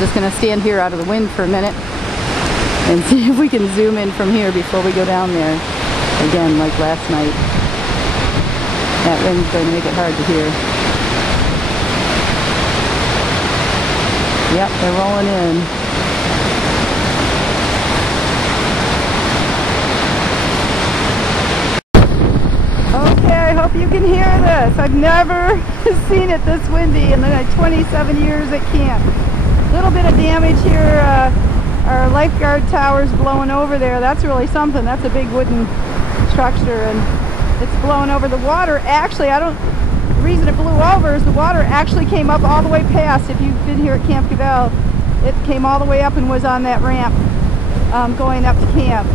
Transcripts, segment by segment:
Just gonna stand here out of the wind for a minute and see if we can zoom in from here before we go down there again, like last night. That wind's going to make it hard to hear. Yep, they're rolling in. Okay, I hope you can hear this. I've never seen it this windy in the 27 years at camp. A little bit of damage here. Our lifeguard tower's blowing over there. That's really something. That's a big wooden structure, and it's blowing over. The water actually, the reason it blew over is the water actually came up all the way past. If you've been here at Camp Cavell, it came all the way up and was on that ramp going up to camp.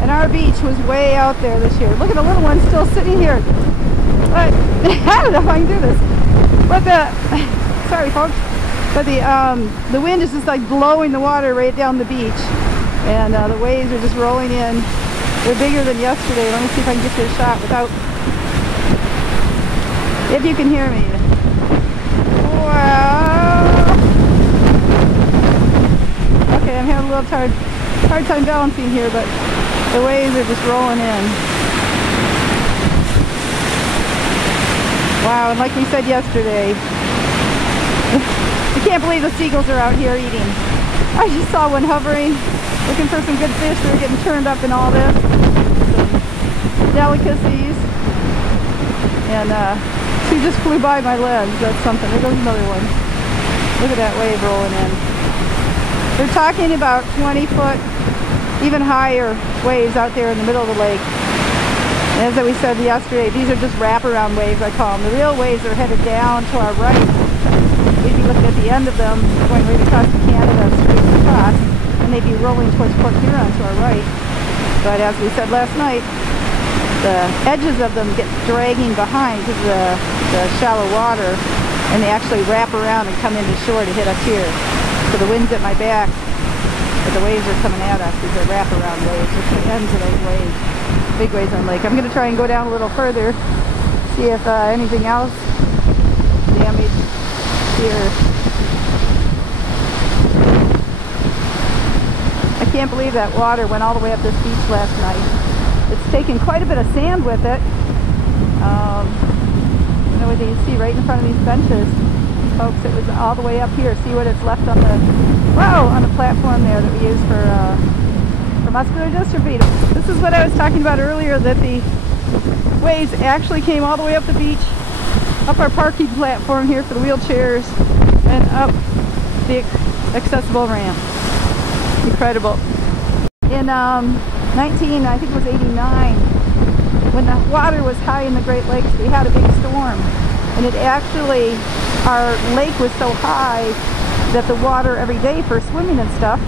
And our beach was way out there this year. Look at the little one still sitting here. But I don't know if I can do this. But sorry folks. But the wind is just like blowing the water right down the beach, and the waves are just rolling in. They're bigger than yesterday. Let me see if I can get you a shot without, if you can hear me. Wow. Okay, I'm having a little hard time balancing here, but the waves are just rolling in. Wow, and like we said yesterday, I can't believe the seagulls are out here eating. I just saw one hovering, looking for some good fish. They're getting turned up in all this. Some delicacies. And she just flew by my lens. That's something. There goes another one. Look at that wave rolling in. They're talking about 20-foot, even higher waves out there in the middle of the lake. And as we said yesterday, these are just wraparound waves, I call them. The real waves are headed down to our right. We'd be looking at the end of them, going right across to Canada, straight across, and they'd be rolling towards Port Huron to our right. But as we said last night, the edges of them get dragging behind because of the shallow water, and they actually wrap around and come into shore to hit us here. So the wind's at my back, but the waves are coming at us. These are wraparound waves. It's the ends of those waves. Big waves on the lake. I'm going to try and go down a little further, see if anything else damaged here. I can't believe that water went all the way up this beach last night. It's taken quite a bit of sand with it. You know what you can see right in front of these benches, folks. It was all the way up here. See what it's left on the platform there that we use for muscular dystrophy. This is what I was talking about earlier, that the waves actually came all the way up the beach, up our parking platform here for the wheelchairs, and up the accessible ramp. Incredible. In I think it was 89, when the water was high in the Great Lakes, we had a big storm, and it actually, our lake was so high that the water every day for swimming and stuff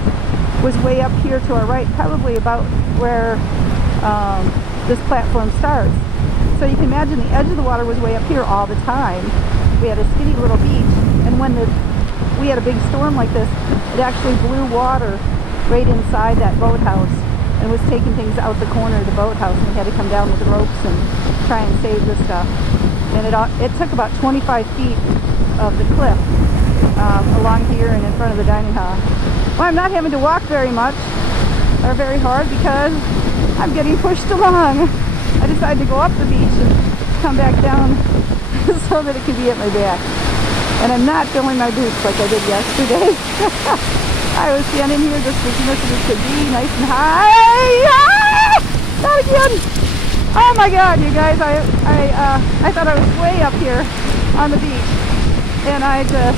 was way up here to our right, probably about where this platform starts. So you can imagine the edge of the water was way up here all the time. We had a skinny little beach, and when we had a big storm like this, it actually blew water right inside that boathouse and was taking things out the corner of the boathouse, and we had to come down with the ropes and try and save the stuff. And it took about 25 feet of the cliff along here and in front of the dining hall. Well, I'm not having to walk very much or very hard because I'm getting pushed along. I decided to go up the beach and come back down so that it could be at my back. And I'm not filling my boots like I did yesterday. I was standing here just as much as it could be, nice and high. Ah! Not again! Oh my God, you guys! I thought I was way up here on the beach, and I just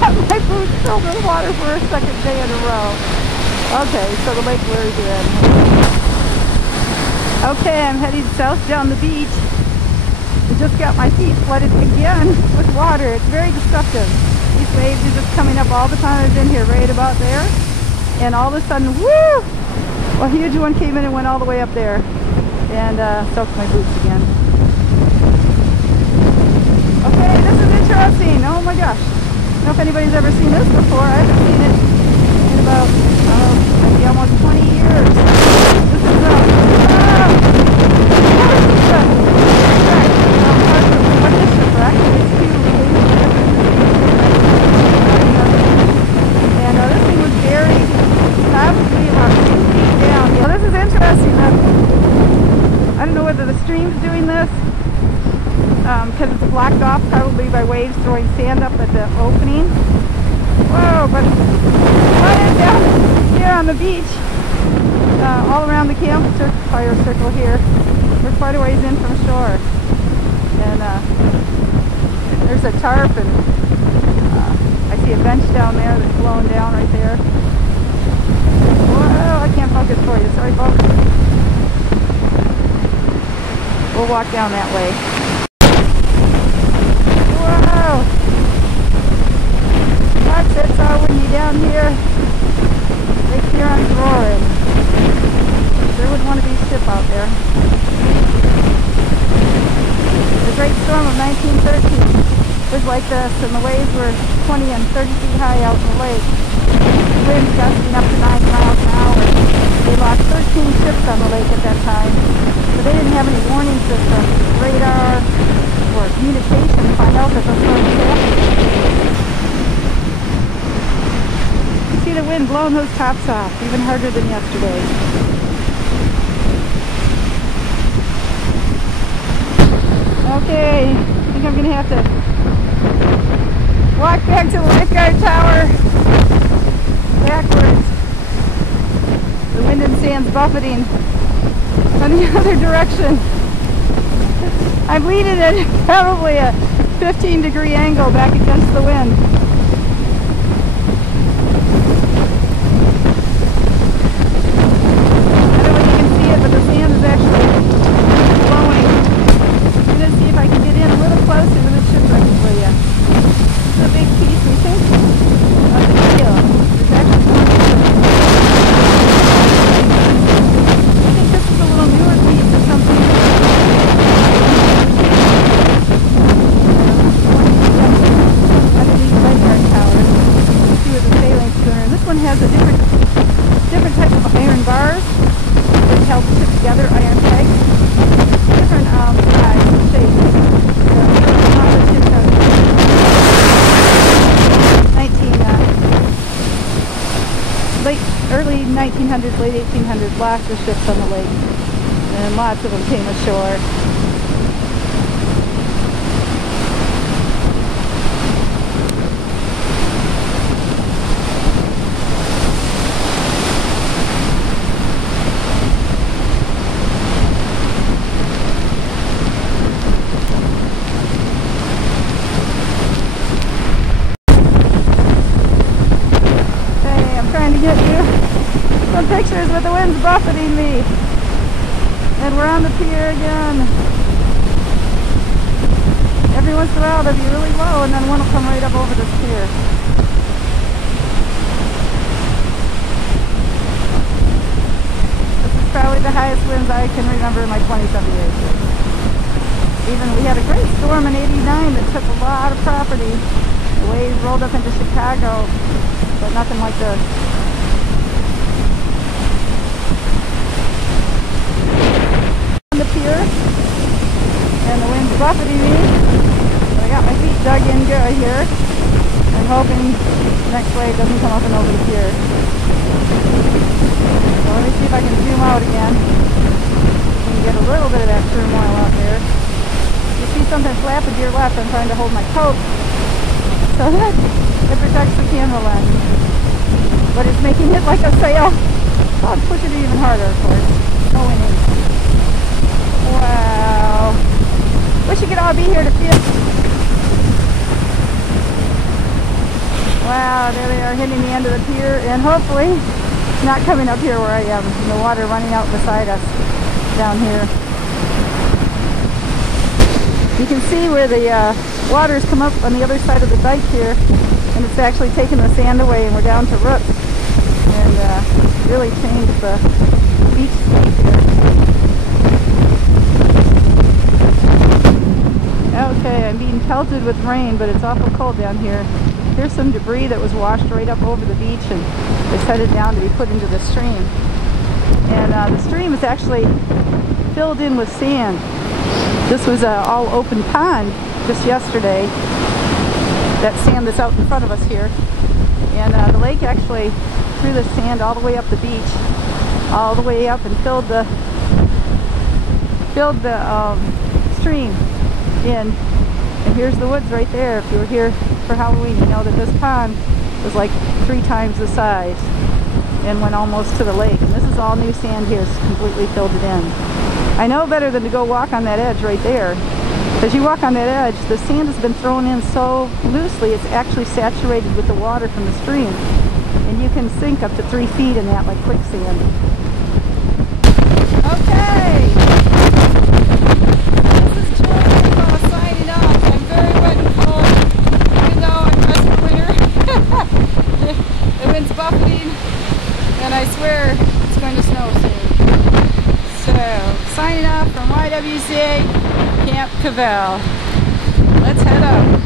had my boots filled with water for a second day in a row. Okay, so the lake wears in. Okay, I'm heading south down the beach. I just got my feet flooded again with water. It's very destructive. These waves are just coming up all the time. I've been here right about there, and all of a sudden, woo! A huge one came in and went all the way up there, and soaked my boots again. Okay, this is interesting. Oh my gosh. I don't know if anybody's ever seen this before. I haven't seen it in about maybe almost 20 years. This is Shipwreck. It's the stream's doing this because it's blocked off probably by waves throwing sand up at the opening. Whoa, but flooded down here on the beach, all around the campfire circle here. We're quite a ways in from shore. And there's a tarp, and I see a bench down there that's blowing down right there. Whoa, I can't focus for you. Sorry, folks. We'll walk down that way. Whoa! It's all windy down here. Lake Huron's roaring. Sure wouldn't want to be a ship out there. The Great Storm of 1913 was like this, and the waves were 20 and 30 feet high out in the lake. The wind gusting up to 9 miles an hour. They lost 13 ships on the lake at that time, but they didn't have any warning system, radar, or communication to find out that the storm was happening. You see the wind blowing those tops off, even harder than yesterday. Okay, I think I'm going to have to walk back to the lifeguard tower backwards. The wind and sand's buffeting on the other direction. I'm leaning at probably a 15-degree angle back against the wind. I don't know if you can see it, but the sand is actually blowing. I'm going to see if I can get in a little closer to the shipwreck for you. This is a big piece, we think, of the keel. There's actually I think this is a little newer piece or something. Underneath the lifeguard tower. See with the sailing schooner. And this one has a different type of iron bars that help put together iron pegs. Different size and shapes. Early 1900s, late 1800s, lots of ships on the lake, and lots of them came ashore. Get you some pictures with the winds buffeting me, and we're on the pier again. Every once in a while they'll be really low, and then one will come right up over this pier. This is probably the highest winds I can remember in my 20-something years. Even we had a great storm in '89 that took a lot of property. The waves rolled up into Chicago, but nothing like this. The pier, and the wind's buffeting me, but I got my feet dug in good here. I'm hoping the next wave doesn't come up and over the pier. So let me see if I can zoom out again. You can get a little bit of that turmoil out there. You see something flapping to your left, I'm trying to hold my coat so that it protects the camera lens. But it's making it like a sail. So I'll push it even harder, of course. No winning. Wow. Wish you could all be here to feel. Wow, there they are hitting the end of the pier, and hopefully not coming up here where I am. And the water running out beside us down here. You can see where the waters come up on the other side of the dike here, and it's actually taken the sand away, and we're down to roots. And really changed the beach scape here. Okay, I'm being pelted with rain, but it's awful cold down here. Here's some debris that was washed right up over the beach and is headed down to be put into the stream. And the stream is actually filled in with sand. This was an all open pond just yesterday. That sand that's out in front of us here. And the lake actually threw the sand all the way up the beach, all the way up, and filled filled the stream in. And here's the woods right there. If you were here for Halloween, you know that this pond was like 3 times the size and went almost to the lake. And this is all new sand here. It's completely filled it in. I know better than to go walk on that edge right there. As you walk on that edge, the sand has been thrown in so loosely it's actually saturated with the water from the stream. And you can sink up to 3 feet in that like quicksand. Okay! This is Julie signing off. I'm very wet and cold, even though I'm dressed for winter. The wind's buffeting, and I swear it's going to snow soon. So, signing off from YWCA Camp Cavell. Let's head up.